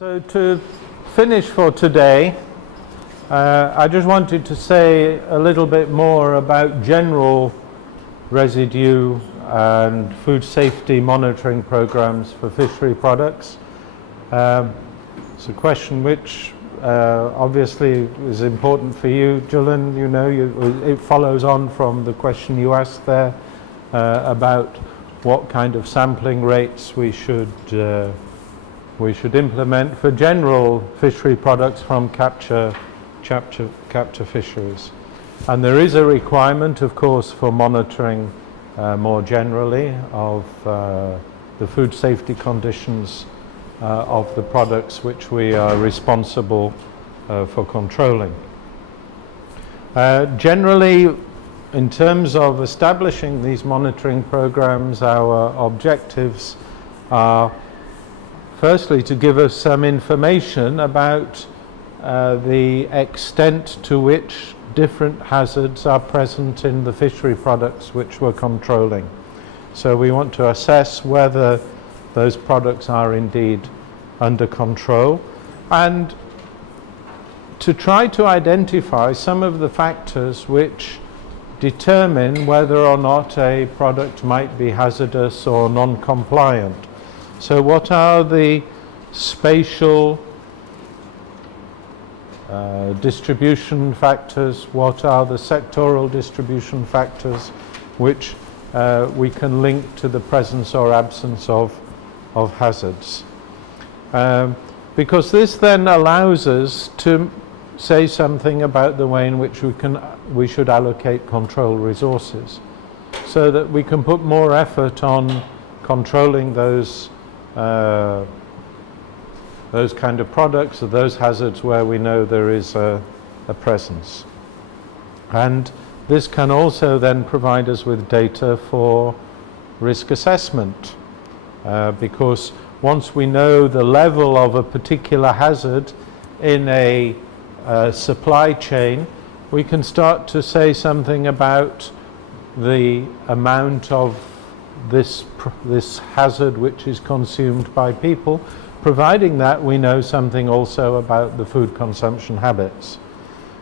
So to finish for today, I just wanted to say a little bit more about general residue and food safety monitoring programs for fishery products. It's a question which obviously is important for you, Julian. You know, it follows on from the question you asked there about what kind of sampling rates we should implement for general fishery products from capture fisheries. And there is a requirement, of course, for monitoring more generally of the food safety conditions of the products which we are responsible for controlling. Generally, in terms of establishing these monitoring programs, our objectives are firstly to give us some information about the extent to which different hazards are present in the fishery products which we're controlling. So we want to assess whether those products are indeed under control and to try to identify some of the factors which determine whether or not a product might be hazardous or non-compliant. So what are the spatial distribution factors? What are the sectoral distribution factors which we can link to the presence or absence of hazards? Because this then allows us to say something about the way in which we should allocate control resources, so that we can put more effort on controlling those kind of products or those hazards where we know there is a presence. And this can also then provide us with data for risk assessment, because once we know the level of a particular hazard in a supply chain, we can start to say something about the amount of this hazard which is consumed by people, providing that we know something also about the food consumption habits.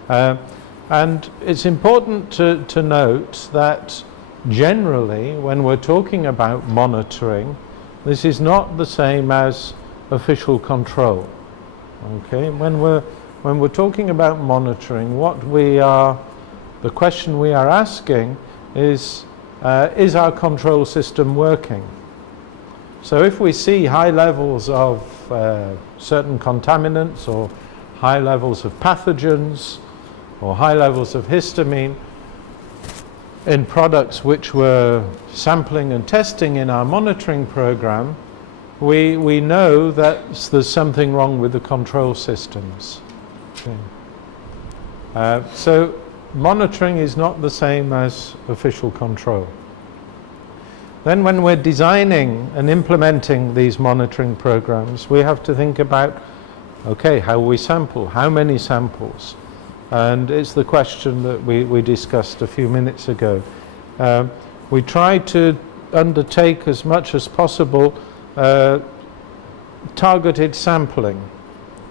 And it's important to note that generally when we're talking about monitoring, this is not the same as official control. Okay, when we're talking about monitoring, the question we are asking is our control system working? So if we see high levels of certain contaminants or high levels of pathogens or high levels of histamine in products which we're sampling and testing in our monitoring program, we know that there's something wrong with the control systems. Okay. So monitoring is not the same as official control. Then when we're designing and implementing these monitoring programs, we have to think about, okay, how we sample, how many samples? And it's the question that we discussed a few minutes ago. We try to undertake as much as possible targeted sampling.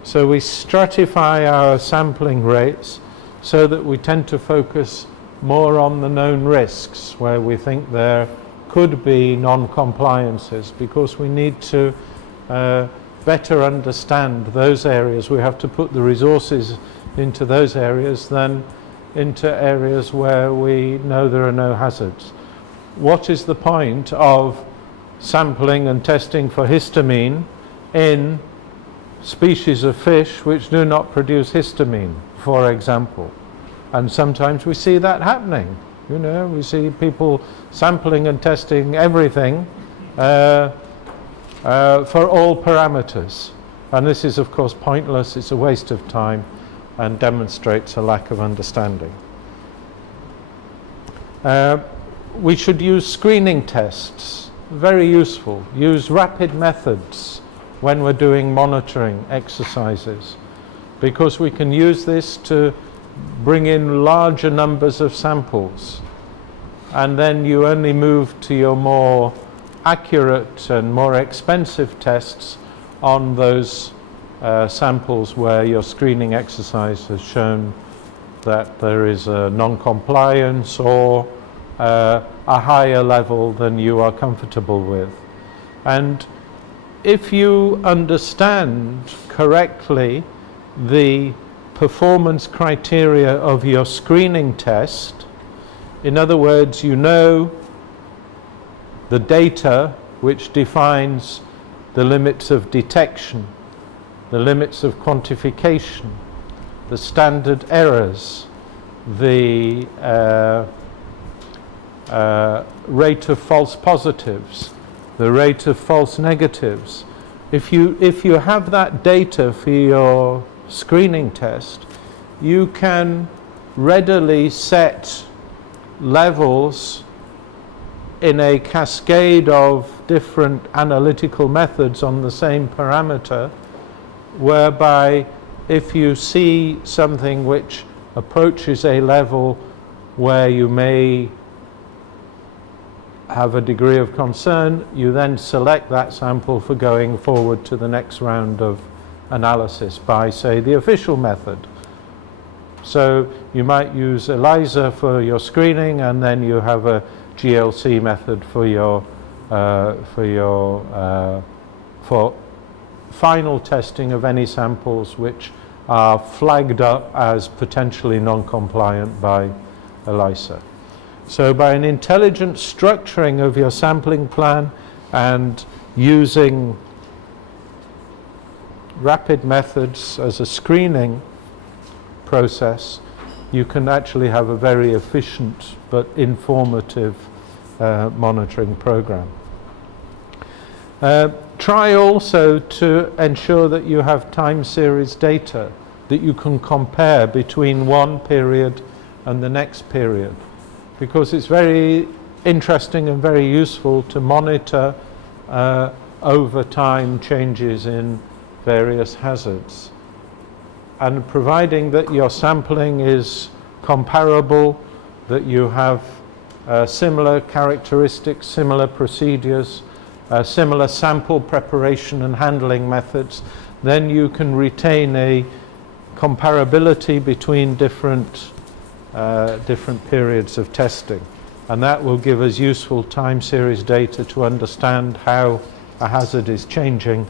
So we stratify our sampling rates so that we tend to focus more on the known risks where we think there could be non-compliances, because we need to better understand those areas. We have to put the resources into those areas than into areas where we know there are no hazards. What is the point of sampling and testing for histamine in species of fish which do not produce histamine, for example? And sometimes we see that happening. You know, we see people sampling and testing everything for all parameters. And this is, of course, pointless. It's a waste of time and demonstrates a lack of understanding. We should use screening tests. Very useful. Use rapid methods when we're doing monitoring exercises, because we can use this to bring in larger numbers of samples, and then you only move to your more accurate and more expensive tests on those samples where your screening exercise has shown that there is a non-compliance or a higher level than you are comfortable with. And if you understand correctly the performance criteria of your screening test, in other words, you know the data which defines the limits of detection, the limits of quantification, the standard errors, the rate of false positives, the rate of false negatives. If you have that data for your screening test, you can readily set levels in a cascade of different analytical methods on the same parameter, whereby if you see something which approaches a level where you may have a degree of concern, you then select that sample for going forward to the next round of analysis by, say, the official method. So you might use ELISA for your screening, and then you have a GLC method for final testing of any samples which are flagged up as potentially non-compliant by ELISA. So by an intelligent structuring of your sampling plan and using rapid methods as a screening process, you can actually have a very efficient but informative monitoring program. Try also to ensure that you have time series data that you can compare between one period and the next period, because it's very interesting and very useful to monitor over time changes in various hazards. And providing that your sampling is comparable, that you have similar characteristics, similar procedures, similar sample preparation and handling methods, then you can retain a comparability between different periods of testing. And that will give us useful time series data to understand how a hazard is changing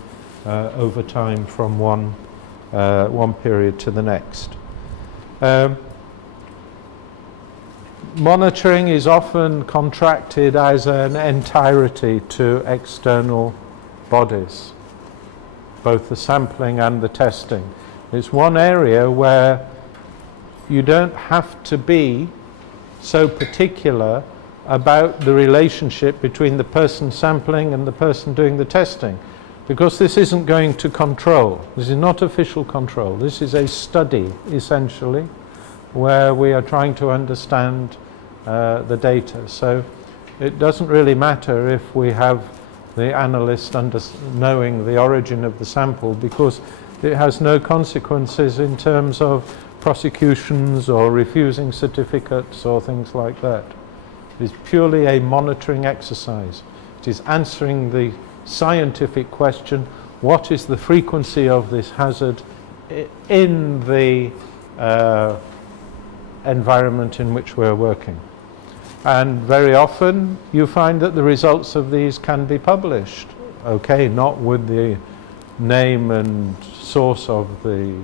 over time from one period to the next. Monitoring is often contracted as an entirety to external bodies, both the sampling and the testing. It's one area where you don't have to be so particular about the relationship between the person sampling and the person doing the testing, because this isn't going to control. This is not official control. This is a study, essentially, where we are trying to understand the data. So it doesn't really matter if we have the analyst knowing the origin of the sample, because it has no consequences in terms of prosecutions or refusing certificates or things like that. It is purely a monitoring exercise. It is answering the scientific question, what is the frequency of this hazard in the environment in which we're working. And very often you find that the results of these can be published. Okay, not with the name and source of the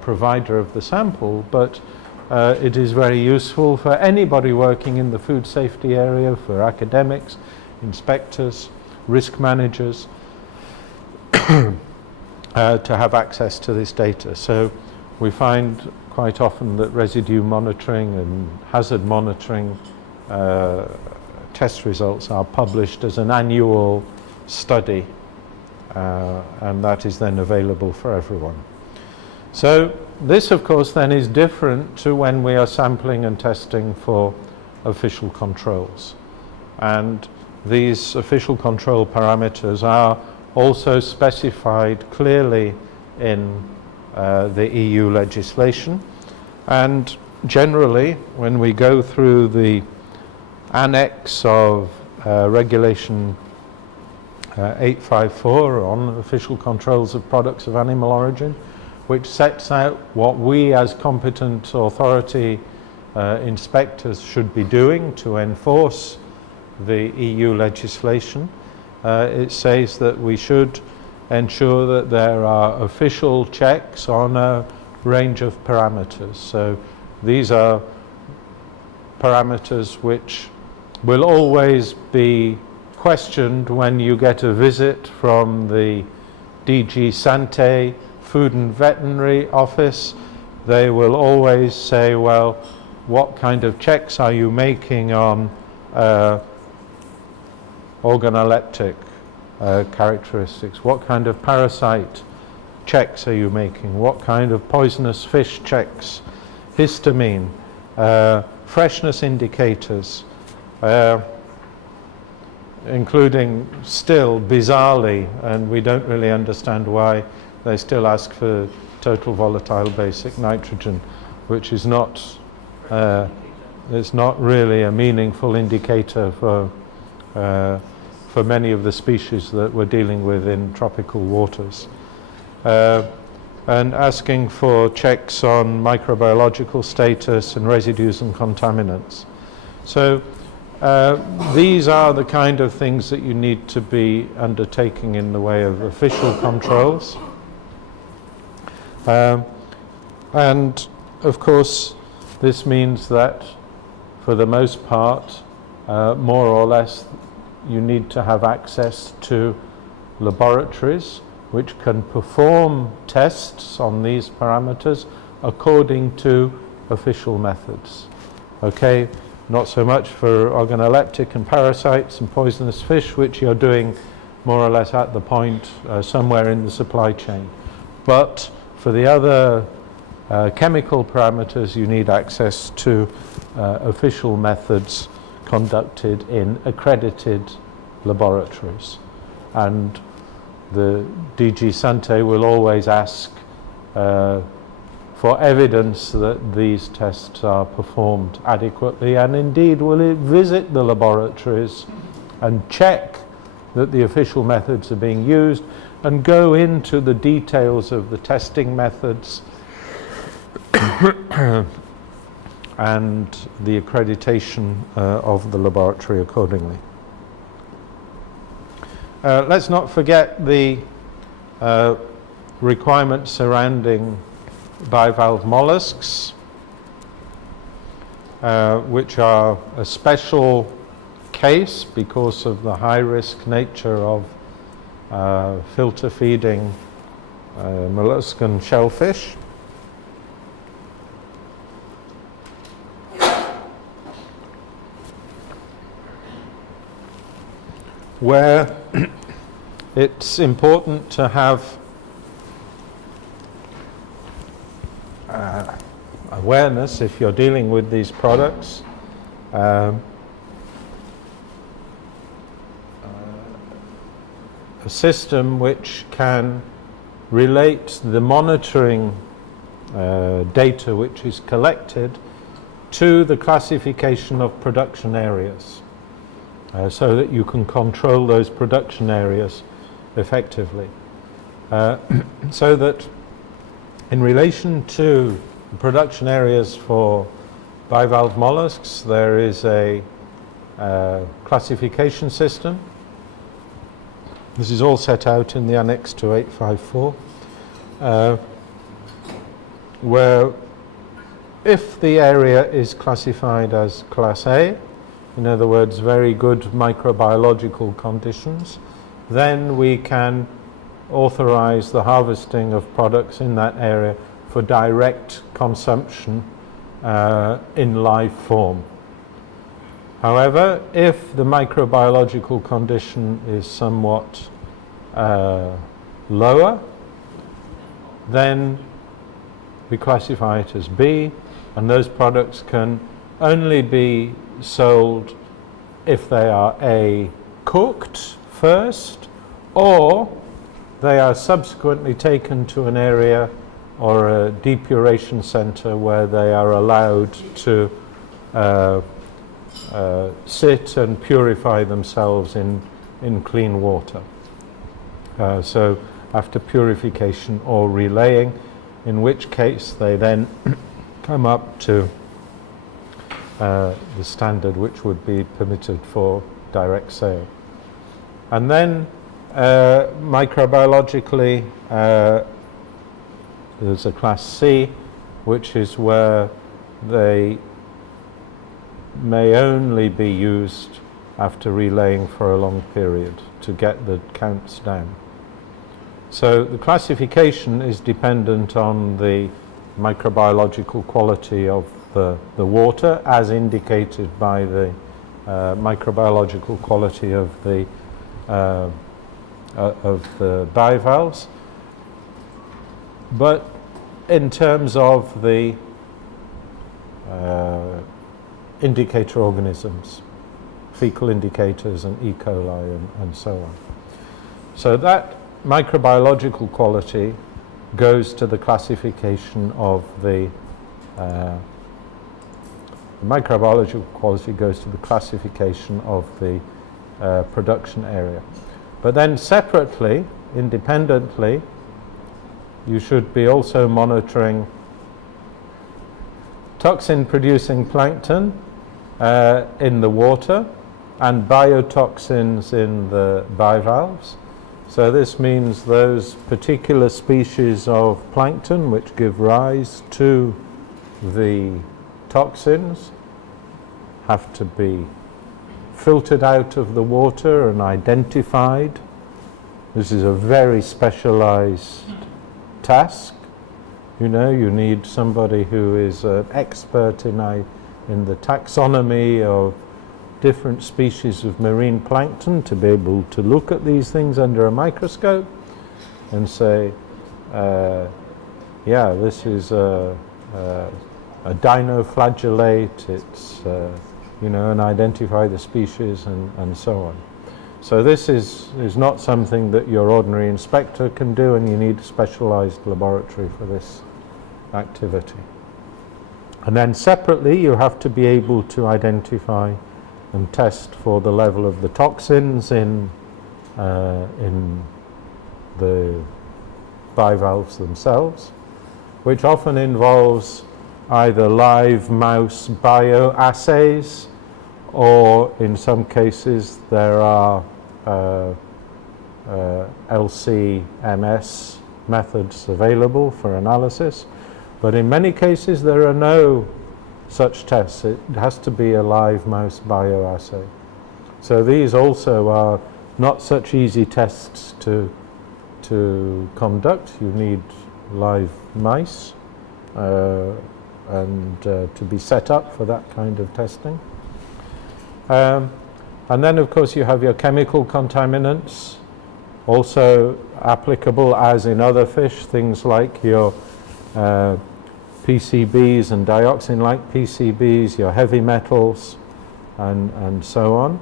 provider of the sample, but it is very useful for anybody working in the food safety area, for academics, inspectors, risk managers, to have access to this data. So we find quite often that residue monitoring and hazard monitoring test results are published as an annual study, and that is then available for everyone. So this, of course, then is different to when we are sampling and testing for official controls. And these official control parameters are also specified clearly in the EU legislation. And generally, when we go through the annex of Regulation 854 on official controls of products of animal origin, which sets out what we as competent authority inspectors should be doing to enforce the EU legislation. It says that we should ensure that there are official checks on a range of parameters. So these are parameters which will always be questioned when you get a visit from the DG Sante Food and Veterinary Office. They will always say, well, what kind of checks are you making on organoleptic characteristics? What kind of parasite checks are you making? What kind of poisonous fish checks? Histamine, freshness indicators, including still, bizarrely, and we don't really understand why, they still ask for total volatile basic nitrogen, which is not it's not really a meaningful indicator for many of the species that we're dealing with in tropical waters. And asking for checks on microbiological status and residues and contaminants. So these are the kind of things that you need to be undertaking in the way of official controls. And of course, this means that for the most part, more or less, you need to have access to laboratories which can perform tests on these parameters according to official methods. Okay, not so much for organoleptic and parasites and poisonous fish, which you're doing more or less at the point somewhere in the supply chain. But for the other chemical parameters, you need access to official methods conducted in accredited laboratories. And the DG Sante will always ask for evidence that these tests are performed adequately, and indeed will visit the laboratories and check that the official methods are being used and go into the details of the testing methods and the accreditation of the laboratory accordingly. Let's not forget the requirements surrounding bivalve mollusks, which are a special case because of the high-risk nature of filter feeding molluscan shellfish. Where it's important to have awareness if you're dealing with these products. A system which can relate the monitoring data which is collected to the classification of production areas. So that you can control those production areas effectively. So that in relation to production areas for bivalve mollusks, there is a classification system. This is all set out in the annex to 854, where if the area is classified as Class A, in other words, very good microbiological conditions, then we can authorize the harvesting of products in that area for direct consumption in live form. However, if the microbiological condition is somewhat lower, then we classify it as B, and those products can only be sold if they are A, cooked first, or they are subsequently taken to an area or a depuration center where they are allowed to sit and purify themselves in clean water. So after purification or relaying, in which case they then come up to the standard which would be permitted for direct sale. And then microbiologically, there's a class C, which is where they may only be used after relaying for a long period to get the counts down. So the classification is dependent on the microbiological quality of the water, as indicated by the microbiological quality of the bivalves. But in terms of the indicator organisms, fecal indicators and E. coli and so on. So that microbiological quality goes to the classification of the microbiological quality goes to the classification of the production area. But then separately, independently, you should be also monitoring toxin-producing plankton in the water and biotoxins in the bivalves. So this means those particular species of plankton which give rise to the toxins have to be filtered out of the water and identified. This is a very specialized task. You know, you need somebody who is an expert in the taxonomy of different species of marine plankton to be able to look at these things under a microscope and say, yeah, this is a dinoflagellate, it's, you know, and identify the species and so on. So this is not something that your ordinary inspector can do, and you need a specialized laboratory for this activity. And then separately, you have to be able to identify and test for the level of the toxins in the bivalves themselves, which often involves either live mouse bioassays, or in some cases there are LC-MS methods available for analysis. But in many cases there are no such tests. It has to be a live mouse bioassay. So these also are not such easy tests to conduct. You need live mice and to be set up for that kind of testing. And then of course you have your chemical contaminants, also applicable as in other fish, things like your PCBs and dioxin-like PCBs, your heavy metals, and so on.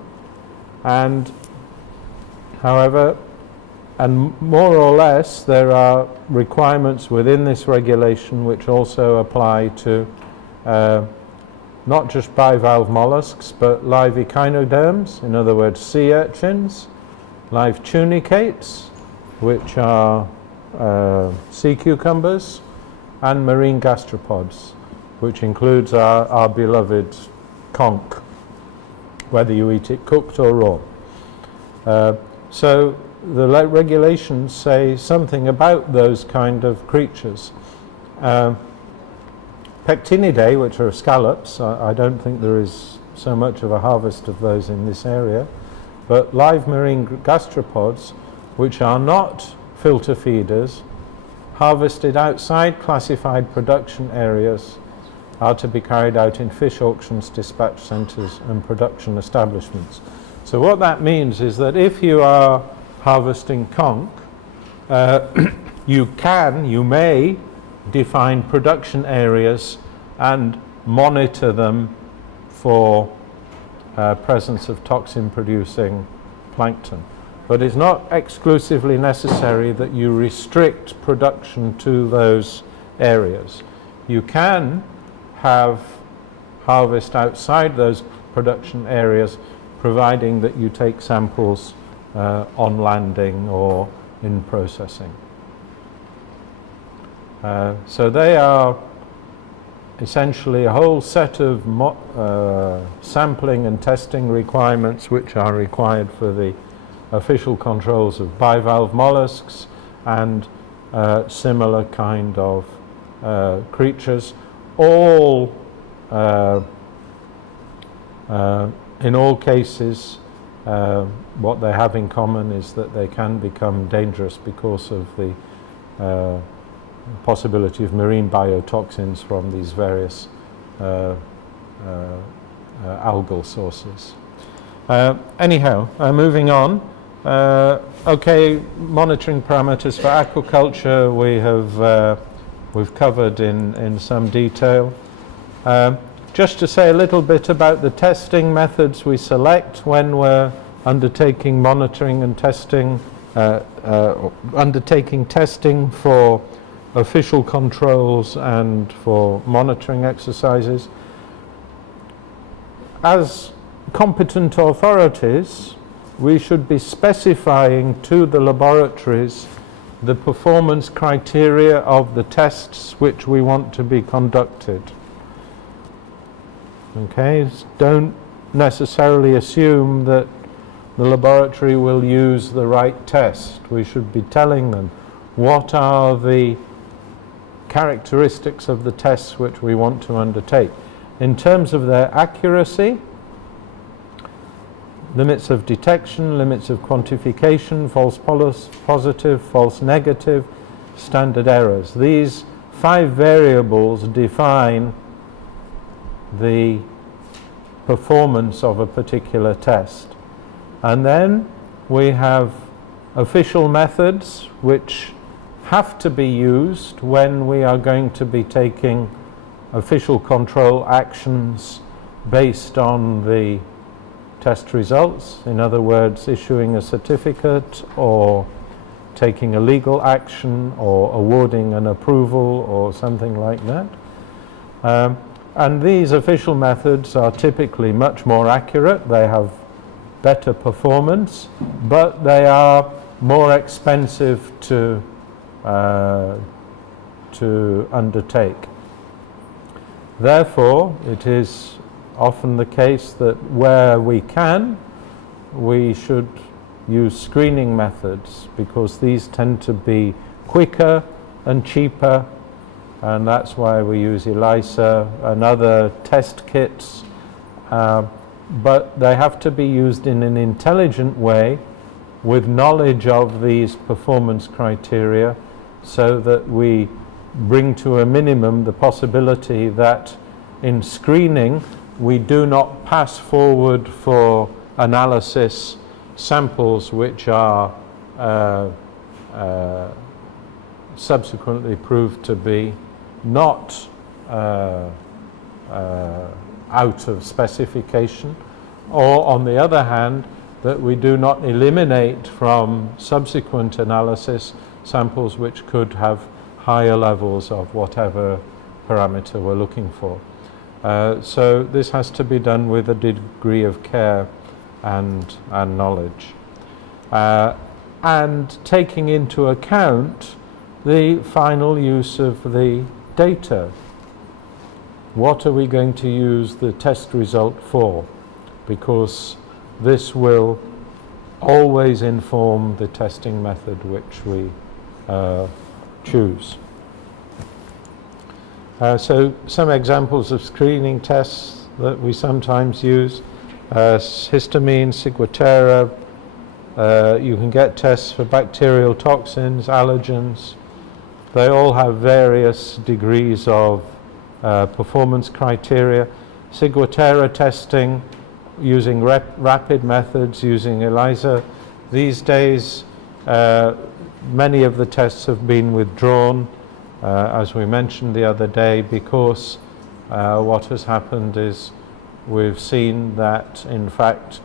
And however, and more or less, there are requirements within this regulation which also apply to not just bivalve mollusks, but live echinoderms, in other words, sea urchins, live tunicates, which are sea cucumbers, and marine gastropods, which includes our beloved conch, whether you eat it cooked or raw. So the regulations say something about those kind of creatures. Pectinidae, which are scallops, I don't think there is so much of a harvest of those in this area, but live marine gastropods, which are not filter feeders, harvested outside classified production areas, are to be carried out in fish auctions, dispatch centres and production establishments. So what that means is that if you are harvesting conch, you may define production areas and monitor them for presence of toxin-producing plankton. But it's not exclusively necessary that you restrict production to those areas. You can have harvest outside those production areas, providing that you take samples on landing or in processing. So they are essentially a whole set of sampling and testing requirements which are required for the official controls of bivalve mollusks and similar kind of creatures, all in all cases what they have in common is that they can become dangerous because of the possibility of marine biotoxins from these various algal sources. Anyhow, moving on. Okay, monitoring parameters for aquaculture we've covered in some detail. Just to say a little bit about the testing methods we select when we're undertaking monitoring and testing, undertaking testing for official controls and for monitoring exercises. As competent authorities, we should be specifying to the laboratories the performance criteria of the tests which we want to be conducted. Okay, don't necessarily assume that the laboratory will use the right test. We should be telling them what are the characteristics of the tests which we want to undertake. In terms of their accuracy, limits of detection, limits of quantification, false positive, false negative, standard errors. These 5 variables define the performance of a particular test. And then we have official methods which have to be used when we are going to be taking official control actions based on the test results. In other words, issuing a certificate or taking a legal action or awarding an approval or something like that. And these official methods are typically much more accurate. They have better performance, but they are more expensive to undertake. Therefore, it is often the case that where we can, we should use screening methods, because these tend to be quicker and cheaper, and that's why we use ELISA and other test kits. But they have to be used in an intelligent way with knowledge of these performance criteria, so that we bring to a minimum the possibility that in screening we do not pass forward for analysis samples which are subsequently proved to be not out of specification, or on the other hand, that we do not eliminate from subsequent analysis samples which could have higher levels of whatever parameter we're looking for. So this has to be done with a degree of care and knowledge. And taking into account the final use of the data. What are we going to use the test result for? Because this will always inform the testing method which we choose. So some examples of screening tests that we sometimes use: histamine, ciguatera. You can get tests for bacterial toxins, allergens. They all have various degrees of performance criteria. Ciguatera testing using rapid methods, using ELISA. These days, many of the tests have been withdrawn, as we mentioned the other day, because what has happened is we've seen that, in fact,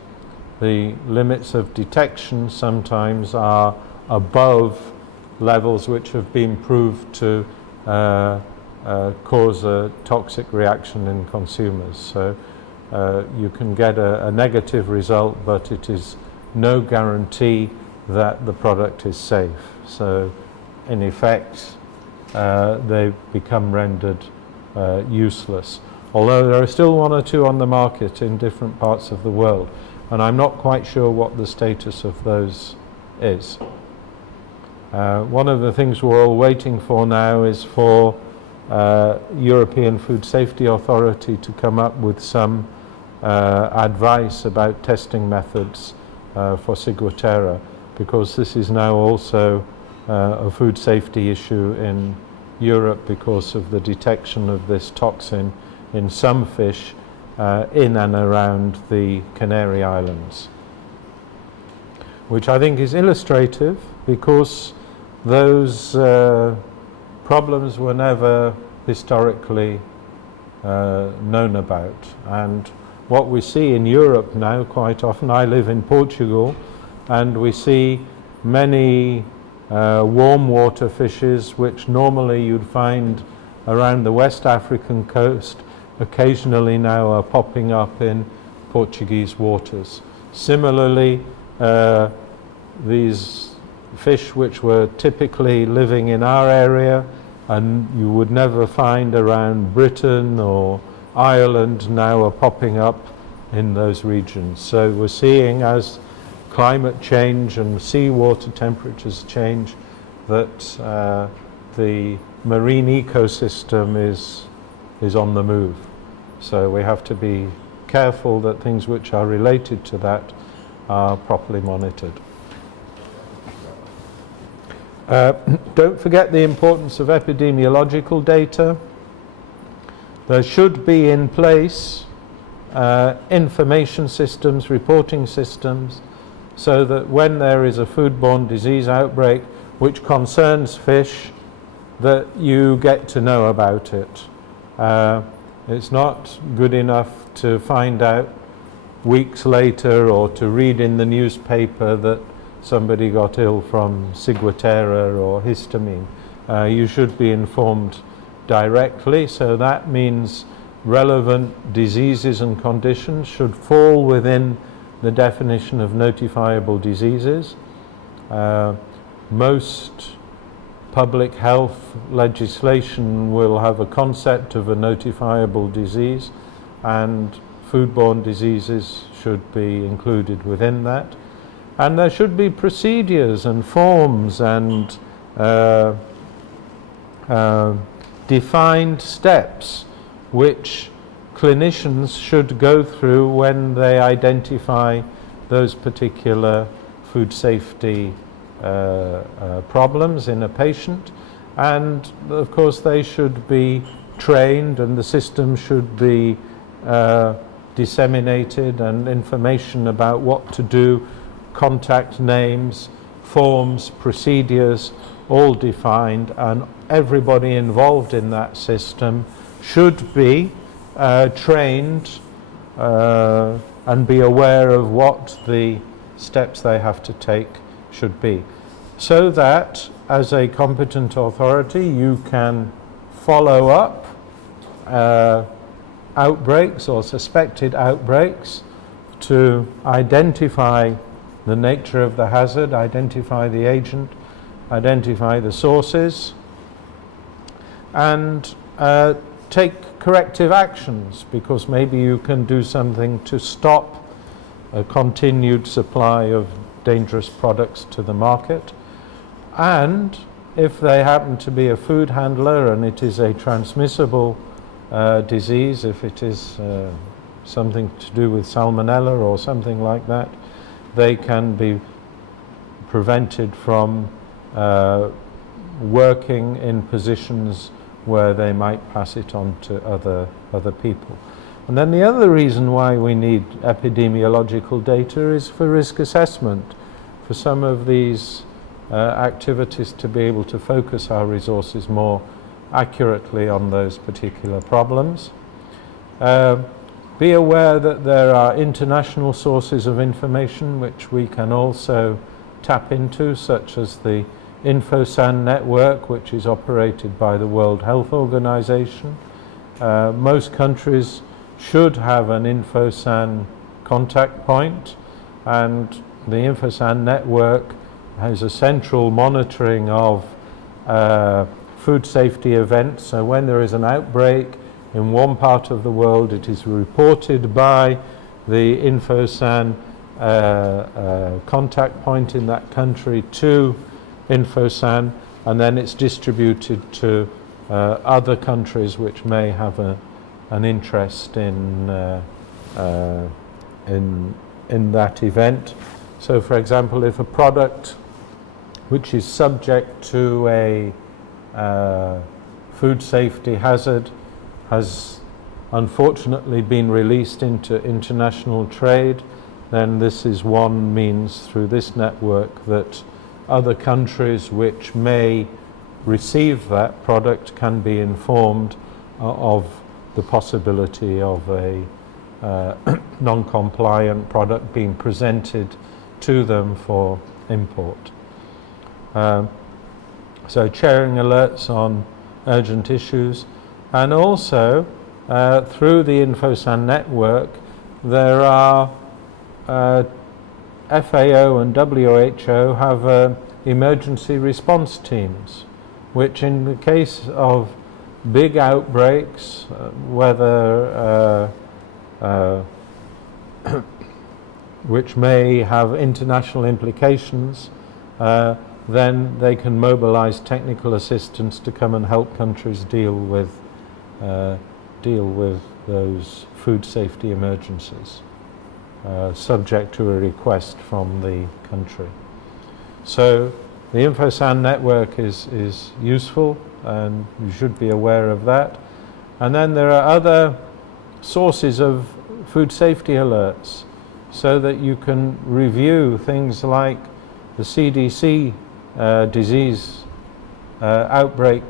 the limits of detection sometimes are above levels which have been proved to cause a toxic reaction in consumers. So you can get a negative result, but it is no guarantee that the product is safe. So in effect, they become rendered useless. Although there are still one or two on the market in different parts of the world, and I'm not quite sure what the status of those is. One of the things we're all waiting for now is for European Food Safety Authority to come up with some advice about testing methods for Ciguatera, because this is now also a food safety issue in Europe because of the detection of this toxin in some fish in and around the Canary Islands, which I think is illustrative because those problems were never historically known about. And what we see in Europe now quite often, I live in Portugal, and we see many warm water fishes which normally you'd find around the West African coast, occasionally now are popping up in Portuguese waters. Similarly, these fish which were typically living in our area and you would never find around Britain or Ireland now are popping up in those regions. So we're seeing, as climate change and seawater temperatures change, that the marine ecosystem is on the move. So we have to be careful that things which are related to that are properly monitored. Don't forget the importance of epidemiological data. There should be in place information systems, reporting systems, so that when there is a foodborne disease outbreak which concerns fish, that you get to know about it. It's not good enough to find out weeks later or to read in the newspaper that somebody got ill from Ciguatera or histamine. You should be informed directly, so that means relevant diseases and conditions should fall within the definition of notifiable diseases. Most public health legislation will have a concept of a notifiable disease, and foodborne diseases should be included within that. And there should be procedures and forms and defined steps which clinicians should go through when they identify those particular food safety problems in a patient. And of course they should be trained, and the system should be disseminated, and information about what to do, contact names, forms, procedures, all defined, and everybody involved in that system should be trained and be aware of what the steps they have to take should be, so that as a competent authority you can follow up outbreaks or suspected outbreaks to identify the nature of the hazard, identify the agent, identify the sources, and take corrective actions, because maybe you can do something to stop a continued supply of dangerous products to the market. And if they happen to be a food handler and it is a transmissible disease, if it is something to do with salmonella or something like that, they can be prevented from working in positions where they might pass it on to other people. And then the other reason why we need epidemiological data is for risk assessment, for some of these activities to be able to focus our resources more accurately on those particular problems. Be aware that there are international sources of information which we can also tap into, such as the InfoSan network, which is operated by the World Health Organization. Most countries should have an InfoSan contact point, and the InfoSan network has a central monitoring of food safety events. So when there is an outbreak in one part of the world, it is reported by the InfoSan contact point in that country to InfoSan, and then it's distributed to other countries which may have an interest in that event. So, for example, if a product which is subject to a food safety hazard has unfortunately been released into international trade, then this is one means through this network that other countries which may receive that product can be informed of the possibility of a non-compliant product being presented to them for import. So sharing alerts on urgent issues, and also through the InfoSan network there are FAO and WHO have emergency response teams, which in the case of big outbreaks, whether which may have international implications, then they can mobilize technical assistance to come and help countries deal with those food safety emergencies, subject to a request from the country. So the InfoSan network is useful, and you should be aware of that. And then there are other sources of food safety alerts, so that you can review things like the CDC disease outbreak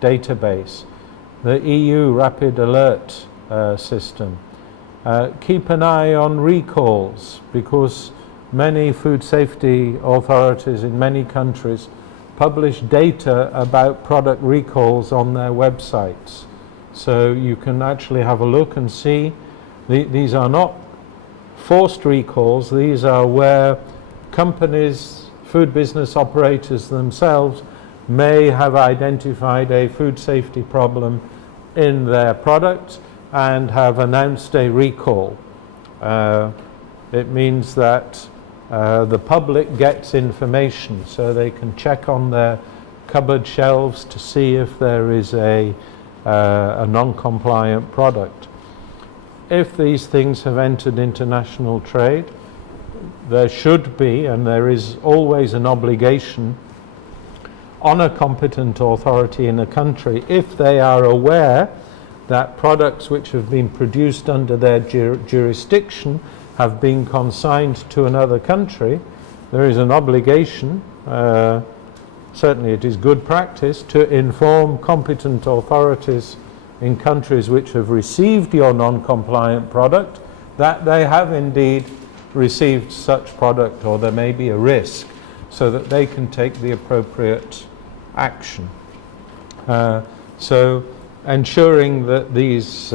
database, the EU rapid alert system. Keep an eye on recalls, because many food safety authorities in many countries publish data about product recalls on their websites. So you can actually have a look and see. These are not forced recalls, these are where companies, food business operators themselves, may have identified a food safety problem in their product and have announced a recall. It means that the public gets information, so they can check on their cupboard shelves to see if there is a non-compliant product. If these things have entered international trade, there should be, and there is always an obligation on a competent authority in a country, if they are aware that products which have been produced under their jurisdiction have been consigned to another country, there is an obligation, certainly it is good practice, to inform competent authorities in countries which have received your non-compliant product that they have indeed received such product, or there may be a risk, so that they can take the appropriate action. So ensuring that these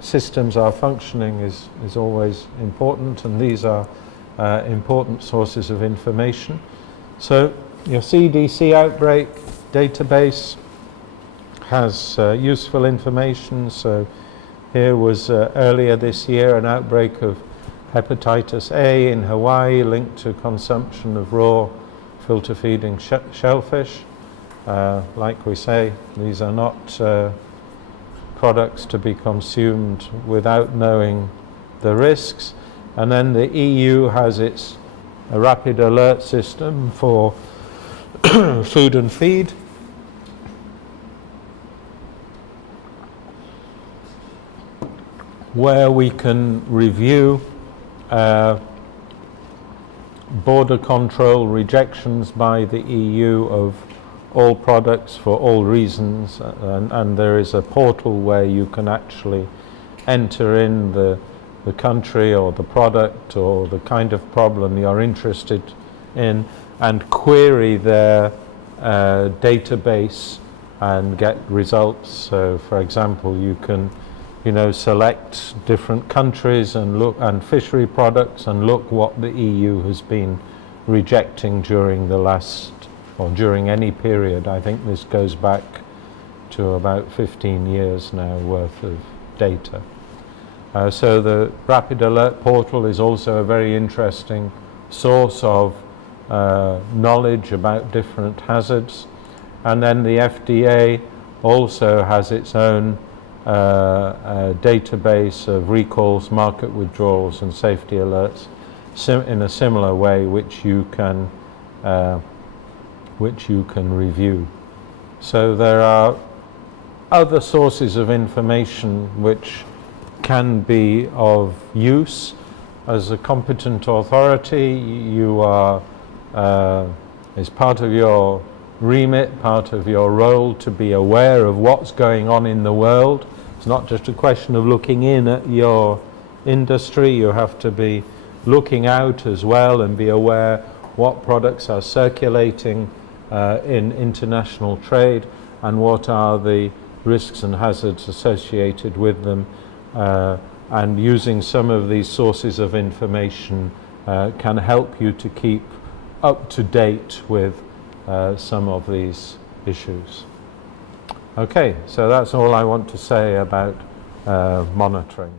systems are functioning is always important, and these are important sources of information. So your CDC outbreak database has useful information. So here was earlier this year an outbreak of hepatitis A in Hawaii linked to consumption of raw filter feeding shellfish. Like we say, these are not products to be consumed without knowing the risks. And then the EU has its rapid alert system for food and feed, where we can review border control rejections by the EU of all products for all reasons, and there is a portal where you can actually enter in the country or the product or the kind of problem you're interested in and query their database and get results. So for example, you can select different countries and look, and fishery products, and look what the EU has been rejecting during the last, or during any period. I think this goes back to about 15 years now worth of data. So the Rapid Alert Portal is also a very interesting source of knowledge about different hazards. And then the FDA also has its own database of recalls, market withdrawals and safety alerts in a similar way, which you can review. So there are other sources of information which can be of use. As a competent authority, you are, as part of your remit, part of your role, to be aware of what's going on in the world. It's not just a question of looking in at your industry, you have to be looking out as well and be aware what products are circulating in international trade and what are the risks and hazards associated with them. And using some of these sources of information can help you to keep up to date with some of these issues. Okay, so that's all I want to say about monitoring.